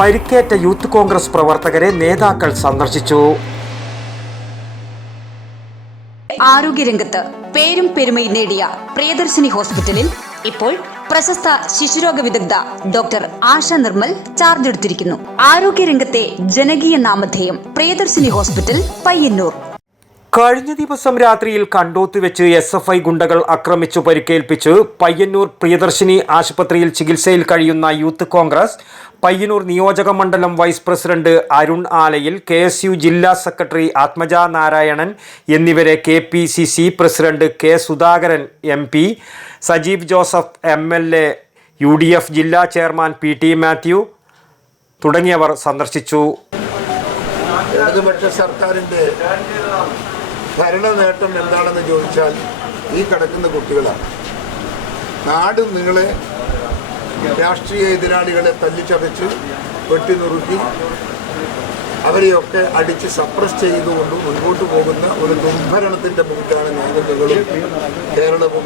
പരിക്കേറ്റ യൂത്ത് കോൺഗ്രസ് പ്രവർത്തകരെ നേതാക്കൾ സന്ദർശിച്ചു. ആരോഗ്യരംഗത്ത് പേരും പെരുമയും നേടിയ പ്രിയദർശിനി ഹോസ്പിറ്റലിൽ ഇപ്പോൾ പ്രശസ്ത ശിശുരോഗ വിദഗ്ധ ഡോക്ടർ ആശ നിർമ്മൽ ചാർജ് എടുത്തിരിക്കുന്നു. ആരോഗ്യരംഗത്തെ ജനകീയ നാമധേയം പ്രിയദർശിനി ഹോസ്പിറ്റൽ പയ്യന്നൂർ. കഴിഞ്ഞ ദിവസം രാത്രിയിൽ കണ്ടോത്ത് വെച്ച് എസ് എഫ് ഐ ഗുണ്ടകൾ ആക്രമിച്ചു പരിക്കേൽപ്പിച്ച് പയ്യന്നൂർ പ്രിയദർശിനി ആശുപത്രിയിൽ ചികിത്സയിൽ കഴിയുന്ന യൂത്ത് കോൺഗ്രസ് പയ്യന്നൂർ നിയോജക മണ്ഡലം vice president Arun ആലയിൽ K S U ജില്ലാ സെക്രട്ടറി ആത്മജ നാരായണൻ എന്നിവരെ K P C C president K Sudhakaran M P Sajeev Joseph M L A U D F ജില്ലാ ചെയർമാൻ പി ടി മാത്യു തുടങ്ങിയവർ സന്ദർശിച്ചു. സർക്കാരിന്റെ ഭരണ നേട്ടം എന്താണെന്ന് ചോദിച്ചാൽ ഈ കിടക്കുന്ന കുട്ടികളാണ്. നാട് നിങ്ങളെ രാഷ്ട്രീയ എതിരാളികളെ തല്ലിച്ചതച്ച് വെട്ടിനുറുക്കി അവരെയൊക്കെ അടിച്ച് സപ്രസ് ചെയ്തുകൊണ്ട് മുൻപോട്ട് പോകുന്ന ഒരു ദുർഭരണത്തിന്റെ മുമ്പിലാണ് നാഗരികളും കേരളവും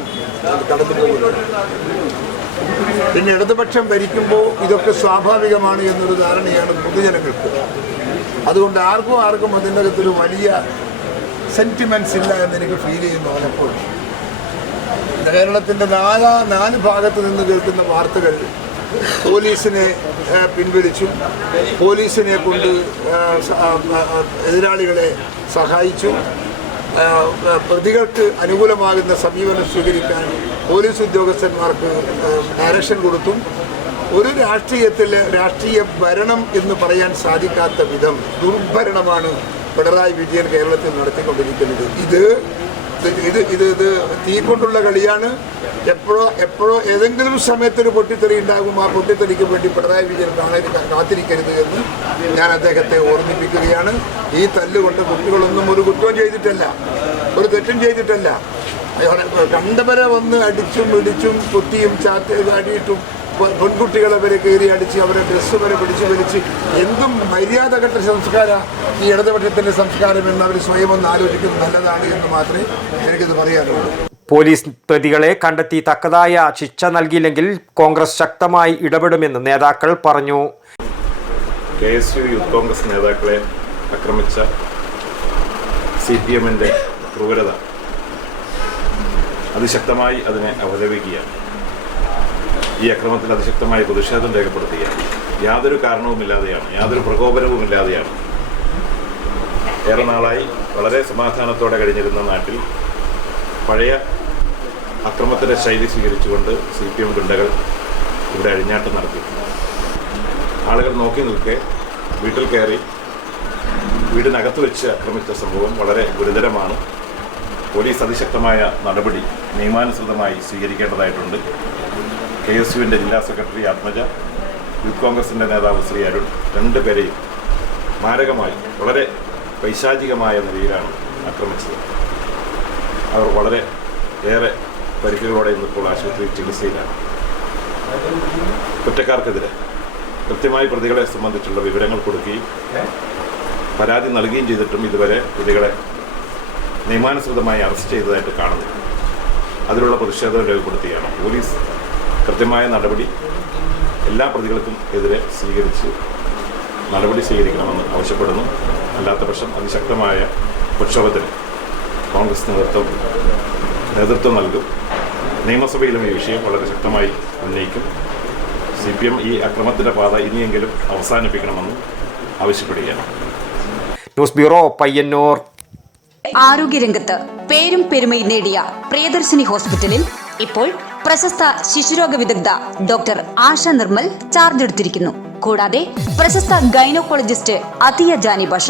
കടന്നു പോകുന്നത് പിന്നെ ഇടതുപക്ഷം ഭരിക്കുമ്പോൾ ഇതൊക്കെ സ്വാഭാവികമാണ് എന്നൊരു ധാരണയാണ് പൊതുജനങ്ങൾക്ക്. അതുകൊണ്ട് ആർക്കും ആർക്കും അതിന്റെ അകത്തൊരു വലിയ സെന്റിമെന്റ്സ് ഇല്ല എന്ന് എനിക്ക് ഫീൽ ചെയ്യുന്നു പലപ്പോഴും കേരളത്തിന്റെ നാലാ നാല് ഭാഗത്ത് നിന്ന് കേൾക്കുന്ന വാർത്തകൾ പോലീസിനെ പിൻവലിച്ചു. പോലീസിനെ കൊണ്ട് എതിരാളികളെ സഹായിച്ചു. പ്രതികൾക്ക് അനുകൂലമാകുന്ന സമീപനം സ്വീകരിക്കാൻ പോലീസ് ഉദ്യോഗസ്ഥന്മാർക്ക് ഡയറക്ഷൻ കൊടുത്തു. ഒരു രാഷ്ട്രീയത്തിൽ രാഷ്ട്രീയ ഭരണം എന്ന് പറയാൻ സാധിക്കാത്ത വിധം ദുർഭരണമാണ് പിണറായി വിജയൻ കേരളത്തിൽ നടത്തിക്കൊണ്ടിരിക്കുന്നത്. ഇത് ഇത് ഇത് ഇത് തീ കൊണ്ടുള്ള കളിയാണ്. എപ്പോഴോ എപ്പോഴോ ഏതെങ്കിലും സമയത്തൊരു പൊട്ടിത്തെറി ഉണ്ടാകും. ആ പൊട്ടിത്തെറിക്ക് വേണ്ടി പിണറായി വിജയൻ കാണാൻ കാത്തിരിക്കരുത് എന്ന് ഞാൻ അദ്ദേഹത്തെ ഓർമ്മിപ്പിക്കുകയാണ്. ഈ തല്ലുകൊണ്ട് കുട്ടികളൊന്നും ഒരു കുറ്റവും ചെയ്തിട്ടല്ല. ഒരു തെറ്റും ചെയ്തിട്ടല്ല. കണ്ടവരെ വന്ന് അടിച്ചും ഇടിച്ചും കുത്തിയും ചാത്തി അടിയിട്ടും പെൺകുട്ടികളെ വരെ കയറി അടിച്ച് അവരെ ഡ്രസ്സ് വരെ പിടിച്ചു വലിച്ച് എന്തും മര്യാദ കെട്ട സംസ്കാര ഈ ഇടതുപക്ഷത്തിന്റെ സംസ്കാരം എന്ന് അവർ സ്വയം ഒന്ന് ആലോചിക്കുന്നത് നല്ലതാണ് എന്ന് മാത്രമേ എനിക്കിത് പറയാനുള്ളൂ. പോലീസ് പ്രതികളെ കണ്ടെത്തി തക്കതായ ശിക്ഷ നൽകിയില്ലെങ്കിൽ കോൺഗ്രസ് ശക്തമായി ഇടപെടുമെന്ന് നേതാക്കൾ പറഞ്ഞു. K S U youth Congress നേതാക്കളെ ആക്രമിച്ച സി പി എമ്മിന്റെ ക്രൂരത അതിശക്തമായി അതിനെ അപലപിക്കുകയാണ് ഈ അക്രമത്തിൽ അതിശക്തമായ പ്രതിഷേധം രേഖപ്പെടുത്തുകയാണ്. യാതൊരു കാരണവുമില്ലാതെയാണ് യാതൊരു പ്രകോപനവുമില്ലാതെയാണ്. ഏറെ നാളായി വളരെ സമാധാനത്തോടെ കഴിഞ്ഞിരുന്ന നാട്ടിൽ പഴയ അക്രമത്തിന്റെ ശൈലി സ്വീകരിച്ചുകൊണ്ട് സി പി എം ഗുണ്ടകൾ ഇവിടെ അഴിഞ്ഞാട്ടം നടത്തി. ആളുകൾ നോക്കി നിൽക്കെ വീട്ടിൽ കയറി വീടിനകത്ത് വെച്ച് ആക്രമിച്ച സംഭവം വളരെ ഗുരുതരമാണ്. പോലീസ് അതിശക്തമായ നടപടി നിയമാനുസൃതമായി സ്വീകരിക്കേണ്ടതായിട്ടുണ്ട്. കെ എസ് യുവിന്റെ ജില്ലാ സെക്രട്ടറി ആത്മജ യൂത്ത് കോൺഗ്രസിന്റെ നേതാവ് ശ്രീ അരുൺ രണ്ടുപേരെയും മാരകമായി വളരെ പൈശാചികമായ നിലയിലാണ് ആക്രമിച്ചത്. അവർ വളരെ ഏറെ പരിക്കുകളോടെ ഇന്നിപ്പോൾ ആശുപത്രിയിൽ ചികിത്സയിലാണ്. കുറ്റക്കാർക്കെതിരെ കൃത്യമായി പ്രതികളെ സംബന്ധിച്ചുള്ള വിവരങ്ങൾ കൊടുക്കുകയും പരാതി നൽകുകയും ചെയ്തിട്ടും ഇതുവരെ പ്രതികളെ നിയമാനുസൃതമായി അറസ്റ്റ് ചെയ്തതായിട്ട് കാണുന്നു അതിലുള്ള പ്രതിഷേധം രേഖപ്പെടുത്തുകയാണ് പോലീസ്. കൃത്യമായ നടപടി എല്ലാ പ്രതികൾക്കും എതിരെ സ്വീകരിച്ച് നടപടി സ്വീകരിക്കണമെന്ന് ആവശ്യപ്പെടുന്നു. അല്ലാത്ത പക്ഷം അതിശക്തമായ പ്രക്ഷോഭത്തിന് കോൺഗ്രസ് നേതൃത്വം നേതൃത്വം നൽകും. നിയമസഭയിലും ഈ വിഷയം വളരെ ശക്തമായി ഉന്നയിക്കും. സി പി എം ഈ അക്രമത്തിന്റെ പാത ഇനിയെങ്കിലും അവസാനിപ്പിക്കണമെന്ന് ആവശ്യപ്പെടുകയാണ്. News bureau Payyanur. ആരോഗ്യരംഗത്ത് പേരും പെരുമയും നേടിയ പ്രിയദർശിനി ഹോസ്പിറ്റലിൽ ഇപ്പോൾ പ്രശസ്ത ശിശുരോഗ വിദഗ്ധ ഡോക്ടർ ആശ നിർമ്മൽ ചാർജ് എടുത്തിരിക്കുന്നു. കൂടാതെ പ്രശസ്ത ഗൈനോക്കോളജിസ്റ്റ് അതിയ ജാനി ബഷ